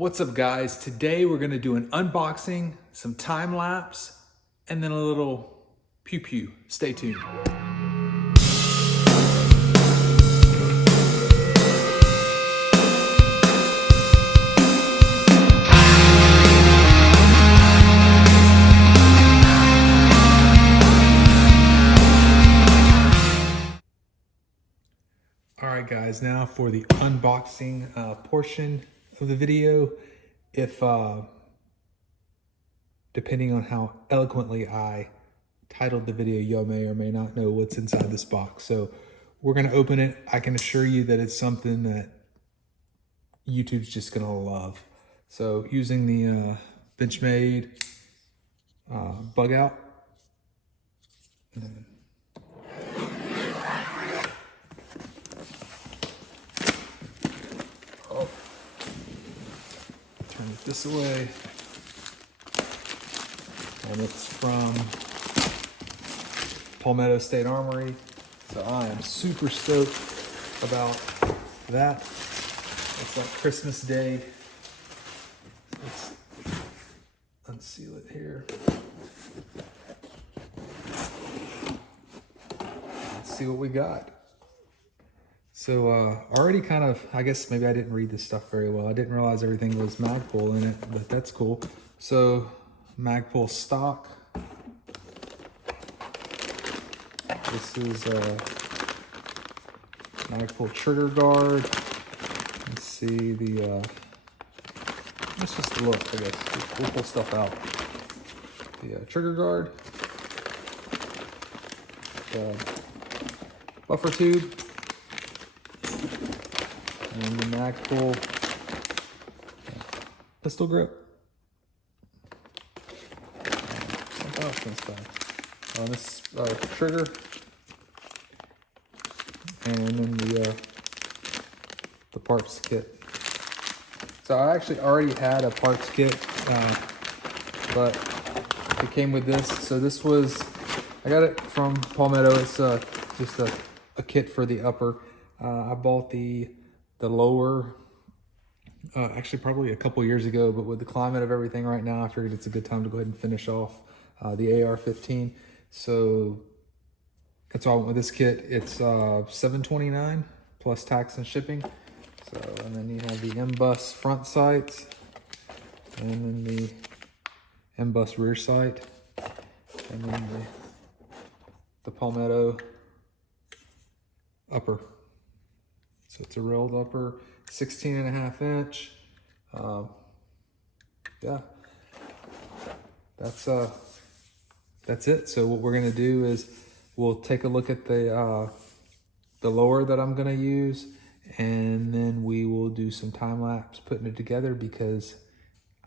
What's up guys? Today we're gonna do an unboxing, some time lapse, and then a little pew pew. Stay tuned. All right guys, now for the unboxing portion of the video. If depending on how eloquently I titled the video, you may or may not know what's inside this box. So we're gonna open it. I can assure you that it's something that YouTube's just gonna love. So using the Benchmade bug out. Oh, turn it this away. And it's from Palmetto State Armory. So I am super stoked about that. It's like Christmas Day. Let's unseal it here. Let's see what we got. So already kind of, I guess maybe I didn't read this stuff very well. I didn't realize everything was Magpul in it, but that's cool. So Magpul stock. This is Magpul trigger guard. Let's see the, let's just look, I guess. We'll pull stuff out. The trigger guard. The buffer tube. And the Magpul pistol grip. Something else inside. This trigger. And then the parts kit. So I actually already had a parts kit, but it came with this. So this was, I got it from Palmetto. It's just a kit for the upper. I bought the lower, actually probably a couple years ago, but with the climate of everything right now, I figured it's a good time to go ahead and finish off the AR-15. So that's all I went with this kit. It's $7.29 plus tax and shipping. So, and then you have the M-Bus front sights, and then the M-Bus rear sight, and then the Palmetto upper. So it's a railed upper, 16.5 inch. Yeah, that's it. So what we're gonna do is we'll take a look at the lower that I'm gonna use, and then we will do some time lapse putting it together because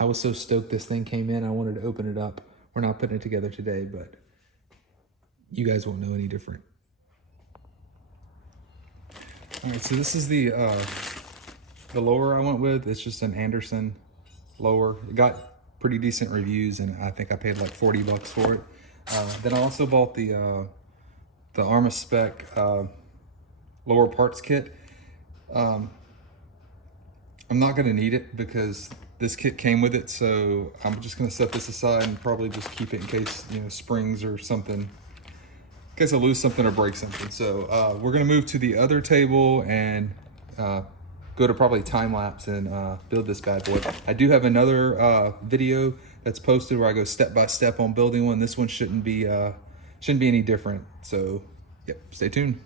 I was so stoked this thing came in. I wanted to open it up. We're not putting it together today, but you guys won't know any different. All right, so this is the lower I went with. It's just an Anderson lower. It got pretty decent reviews, and I think I paid like 40 bucks for it. Then I also bought the Arma Spec lower parts kit. I'm not gonna need it because this kit came with it, so I'm just gonna set this aside and probably just keep it in case, you know, springs or something, in case I lose something or break something. So we're gonna move to the other table and go to probably time lapse and build this bad boy. I do have another video that's posted where I go step by step on building one. This one shouldn't be any different. So yep, stay tuned.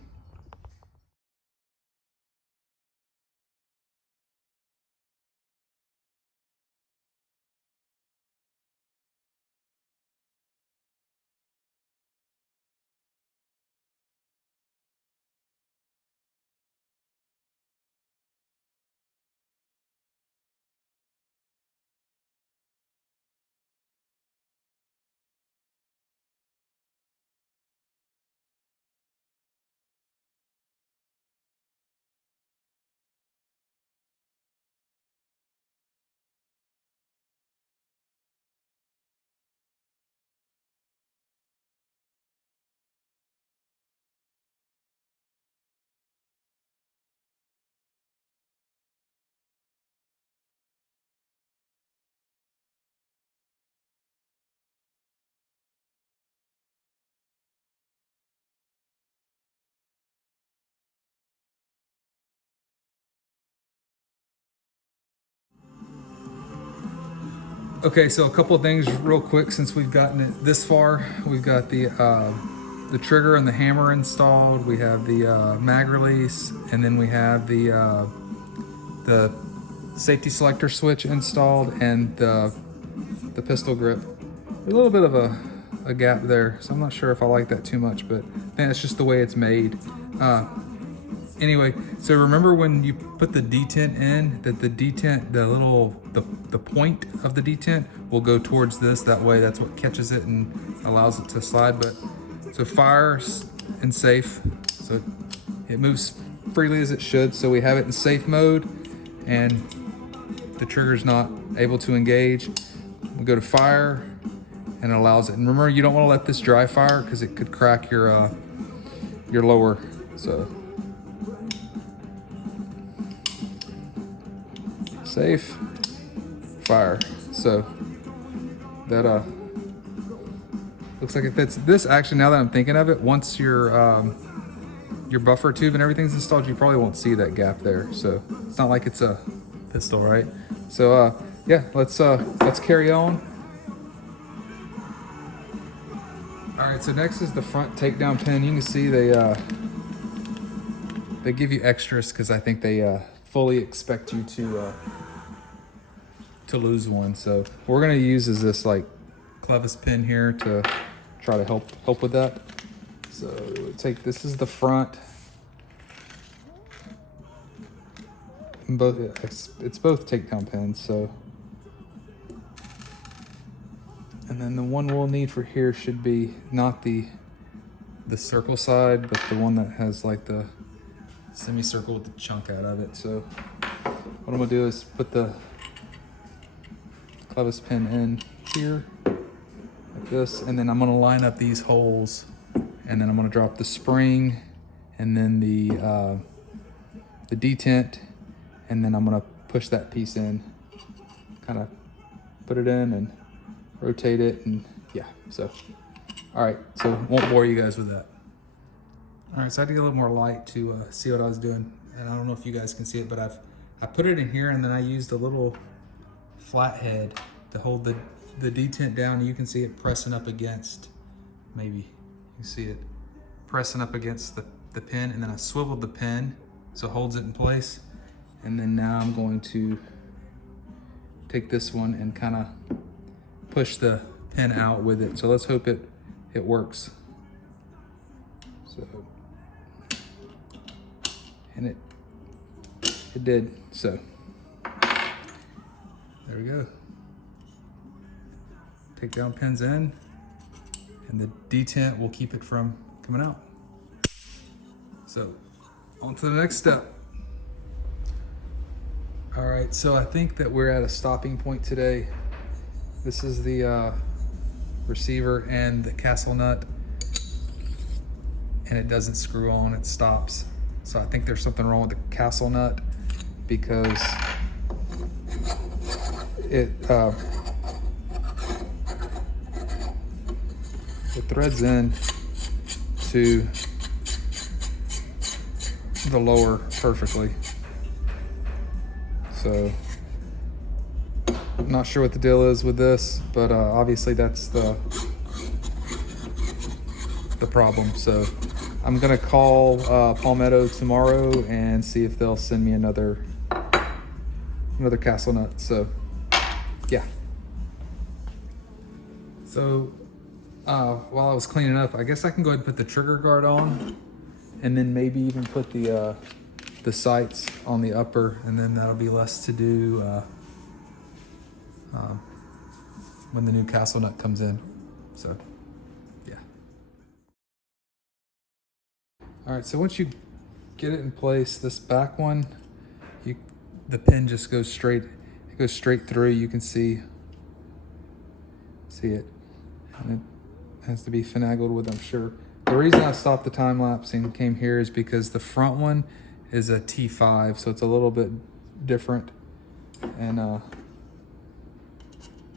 Okay, so a couple of things real quick since we've gotten it this far. We've got the trigger and the hammer installed. We have the mag release, and then we have the safety selector switch installed, and the pistol grip. A little bit of a gap there, so I'm not sure if I like that too much, but I think it's just the way it's made. Anyway, so remember when you put the detent in, that the detent, the point of the detent will go towards this. That way, that's what catches it and allows it to slide. But so fire and safe, so it moves freely as it should. So we have it in safe mode, and the trigger's not able to engage. We go to fire, and it allows it. And remember, you don't want to let this dry fire because it could crack your lower. So. Safe, fire. So that looks like it fits. This actually, now that I'm thinking of it, once your buffer tube and everything's installed, you probably won't see that gap there. So it's not like it's a pistol, right? So yeah, let's carry on. All right, so next is the front takedown pin. You can see they give you extras because I think they fully expect you to lose one. So what we're gonna use is this like clevis pin here to try to help with that. So this is the front. It's both takedown pins. So, and then the one we'll need for here should be not the circle side, but the one that has like the semicircle with the chunk out of it. So what I'm gonna do is put the clevis pin in here like this, and then I'm gonna line up these holes, and then I'm gonna drop the spring, and then the detent, and then I'm gonna push that piece in, kind of put it in and rotate it, and yeah. So all right, so won't bore you guys with that. All right, so I had to get a little more light to see what I was doing, and I don't know if you guys can see it, but I put it in here, and then I used a little flathead to hold the detent down. You can see it pressing up against, maybe you can see it pressing up against the pin, and then I swiveled the pin so it holds it in place. And then now I'm going to take this one and kind of push the pin out with it. So let's hope it works. So, and it did. So there we go. Take down pins in, and the detent will keep it from coming out. So on to the next step. All right, so I think that we're at a stopping point today. This is the receiver and the castle nut, and it doesn't screw on, it stops. So I think there's something wrong with the castle nut, because it threads in to the lower perfectly. So I'm not sure what the deal is with this, but obviously that's the problem. So I'm gonna call Palmetto tomorrow and see if they'll send me another castle nut. So yeah. So while I was cleaning up, I guess I can go ahead and put the trigger guard on, and then maybe even put the sights on the upper, and then that'll be less to do when the new castle nut comes in. So yeah. All right, so once you get it in place, this back one, the pin just goes straight. It goes straight through. You can see it, and it has to be finagled with, I'm sure. The reason I stopped the time lapse and came here is because the front one is a T5, so it's a little bit different, and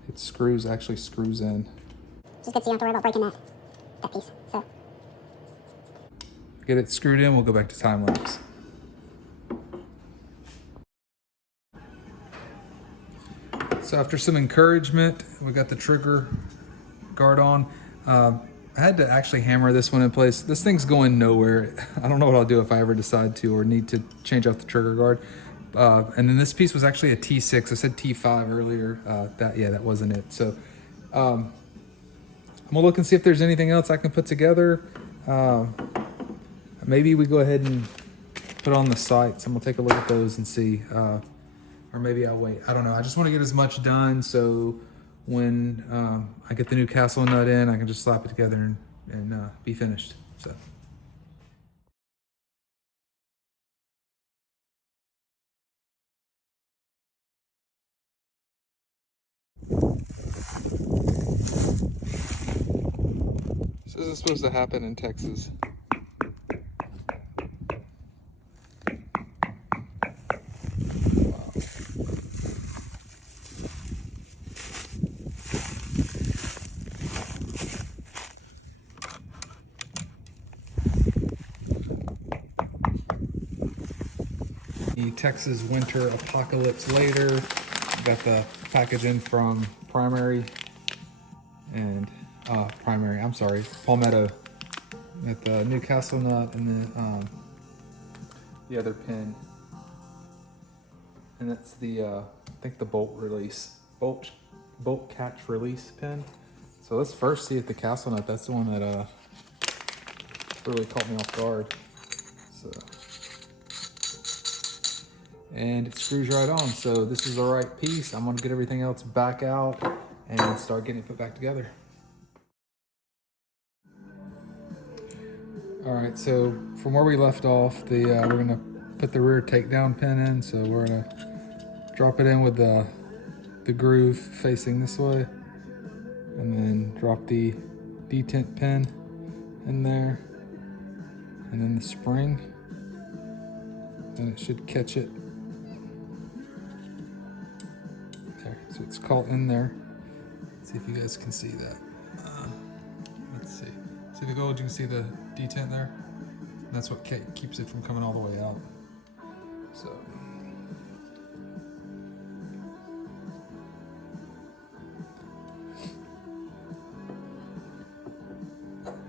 it actually screws in. Just good so you don't have to worry about breaking that piece. So get it screwed in, we'll go back to time lapse. So after some encouragement, we got the trigger guard on. I had to actually hammer this one in place. This thing's going nowhere. I don't know what I'll do if I ever decide to or need to change out the trigger guard. And then this piece was actually a T6. I said T5 earlier. That wasn't it. So I'm gonna look and see if there's anything else I can put together. Maybe we go ahead and put on the sights. I'm gonna take a look at those and see. Or maybe I'll wait. I don't know. I just want to get as much done so when I get the new castle nut in, I can just slap it together and be finished. So. So this is supposed to happen in Texas. The Texas winter apocalypse later. Got the package in from Primary and Palmetto. Got the new castle nut and then the other pin, and that's the I think the bolt catch release pin. So let's first see if the castle nut. That's the one that really caught me off guard. So. And it screws right on. So this is the right piece. I'm gonna get everything else back out and start getting it put back together. All right, so from where we left off, we're gonna put the rear takedown pin in. So we're gonna drop it in with the groove facing this way, and then drop the detent pin in there, and then the spring, and it should catch it. So it's caught in there. Let's see if you guys can see that. Let's see. See the gold? You can see the detent there? That's what keeps it from coming all the way out. So.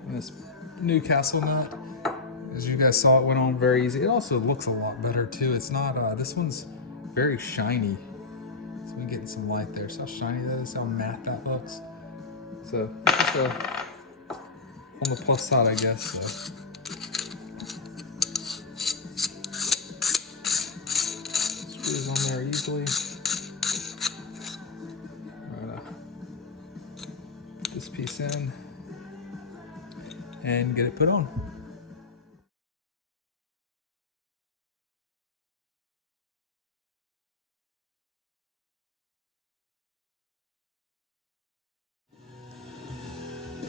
And this new castle nut, as you guys saw, it went on very easy. It also looks a lot better too. It's not, this one's very shiny. I'm getting some light there. See how shiny that is, how matte that looks. So just on the plus side, I guess. So. Screws on there easily. I'm gonna put this piece in and get it put on.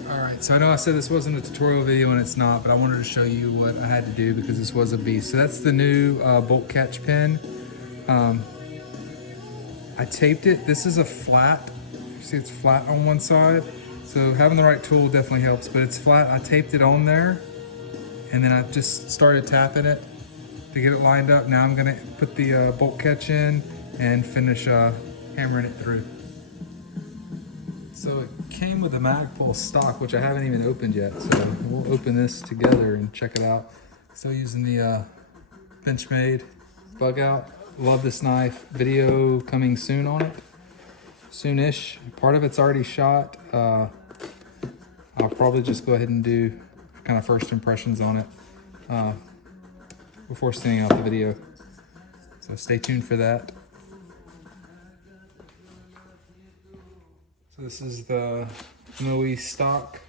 Alright, so I know I said this wasn't a tutorial video and it's not, but I wanted to show you what I had to do because this was a beast. So that's the new bolt catch pin. I taped it. This is a flat. You see it's flat on one side. So having the right tool definitely helps, but it's flat. I taped it on there and then I just started tapping it to get it lined up. Now I'm gonna put the bolt catch in and finish hammering it through. So it came with a Magpul stock, which I haven't even opened yet. So we'll open this together and check it out. Still using the Benchmade bug out. Love this knife. Video coming soon on it. Soonish. Part of it's already shot. I'll probably just go ahead and do kind of first impressions on it before sending out the video. So stay tuned for that. So this is the Moe stock.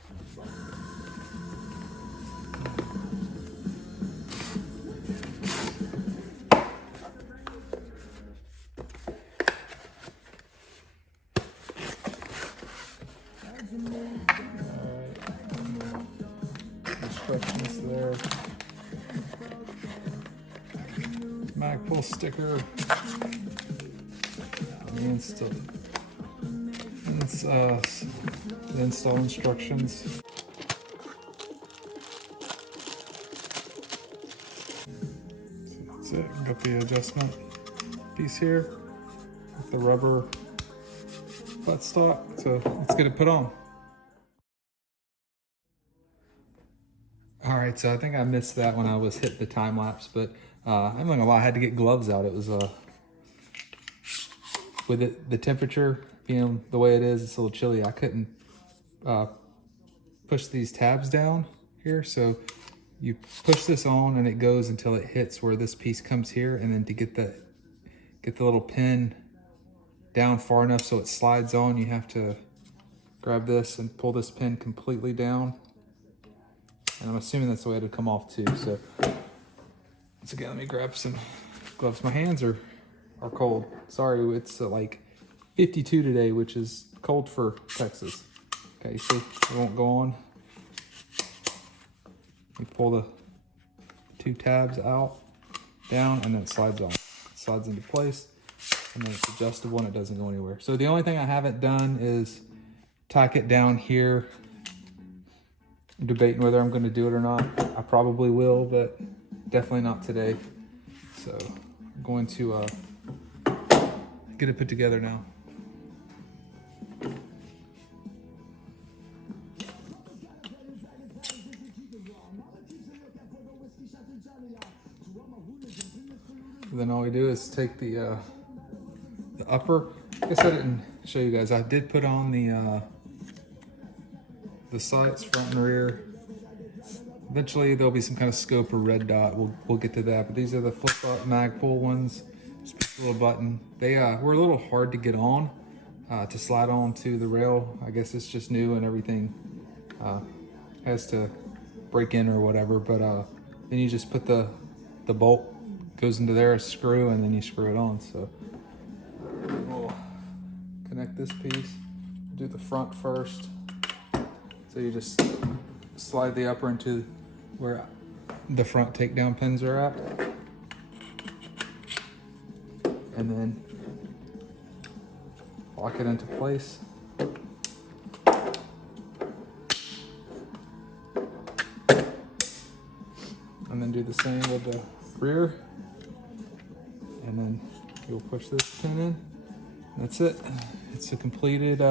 Instructions there. Magpul sticker. The install instructions. That's it. Got the adjustment piece here with the rubber buttstock. So let's get it put on. All right, so I think I missed that when I was hitting the time lapse, but I'm not gonna lie, I had to get gloves out. It was with it, the temperature being the way it is, it's a little chilly. I couldn't push these tabs down here, so you push this on and it goes until it hits where this piece comes here, and then to get the little pin down far enough so it slides on, you have to grab this and pull this pin completely down. And I'm assuming that's the way it'll come off too. So once again, let me grab some gloves. My hands are cold. Sorry, it's like 52 today, which is cold for Texas. Okay, so it won't go on. You pull the two tabs out, down, and then it slides on. It slides into place, and then it's adjustable and it doesn't go anywhere. So the only thing I haven't done is tack it down here. I'm debating whether I'm going to do it or not. I probably will, but definitely not today. So I'm going to get it put together now. Then all we do is take the upper. I guess I didn't show you guys. I did put on the sights, front and rear. Eventually there'll be some kind of scope or red dot. We'll get to that. But these are the flip-up Magpul ones. Just push the little button. They were a little hard to get on, to slide on to the rail. I guess it's just new and everything has to break in or whatever. But then you just put the bolt goes into there, a screw, and then you screw it on. So we'll connect this piece. Do the front first. So you just slide the upper into where the front takedown pins are at. And then lock it into place. And then do the same with the rear. And then you'll push this pin in. That's it. It's a completed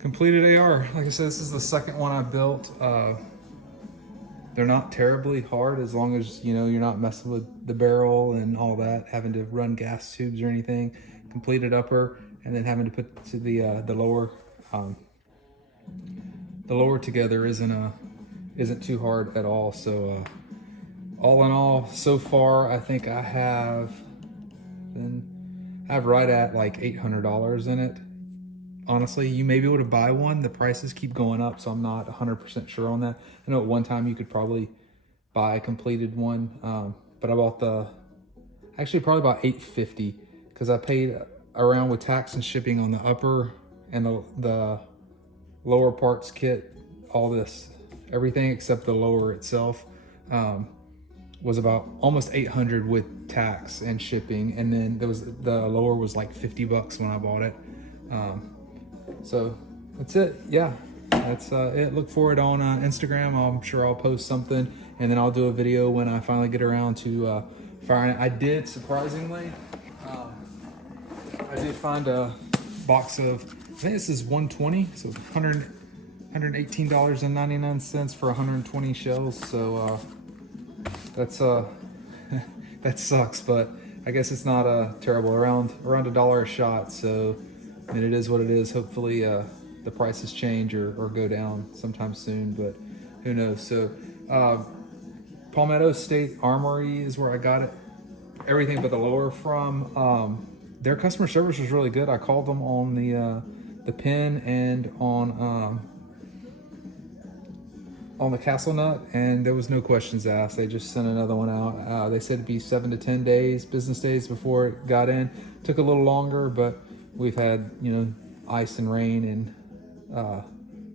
completed AR. Like I said, this is the second one I built. They're not terribly hard as long as you're not messing with the barrel and all that, having to run gas tubes or anything. Completed upper, and then having to put to the lower. The lower together isn't too hard at all. So all in all, so far I think I have right at like $800 in it. Honestly, you may be able to buy one. The prices keep going up, so I'm not 100% sure on that. I know at one time you could probably buy a completed one, but I bought probably about $850 because I paid around with tax and shipping on the upper and the lower parts kit. All this, everything except the lower itself, was about almost $800 with tax and shipping, and then the lower was like $50 when I bought it. So that's it. Yeah, that's it. Look for it on Instagram. I'm sure I'll post something, and then I'll do a video when I finally get around to firing it. I did, surprisingly, I did find a box of, I think this is 120, so $118.99 for 120 shells. So that's that sucks, but I guess it's not terrible. Around $1 a shot. So I mean, it is what it is. Hopefully the prices change or go down sometime soon, but who knows. So Palmetto State Armory is where I got it. Everything but the lower from. Their customer service was really good. I called them on the pin and on the castle nut, and there was no questions asked. They just sent another one out. They said it'd be 7 to 10 business days before it got in. Took a little longer, but we've had ice and rain and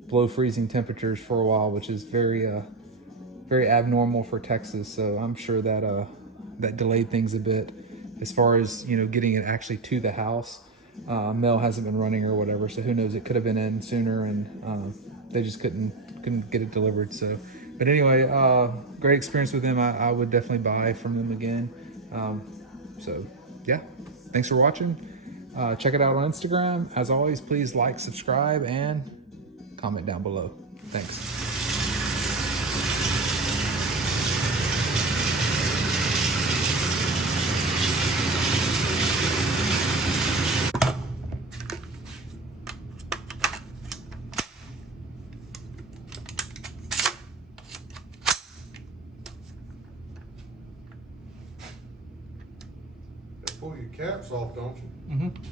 below freezing temperatures for a while, which is very abnormal for Texas. So I'm sure that that delayed things a bit as far as getting it actually to the house. Mail hasn't been running or whatever, so who knows, it could have been in sooner, and they just couldn't get it delivered. So but anyway, great experience with them. I would definitely buy from them again. So yeah, thanks for watching. Check it out on Instagram. As always, please like, subscribe, and comment down below. Thanks. Pull your caps off, don't you? Mm-hmm.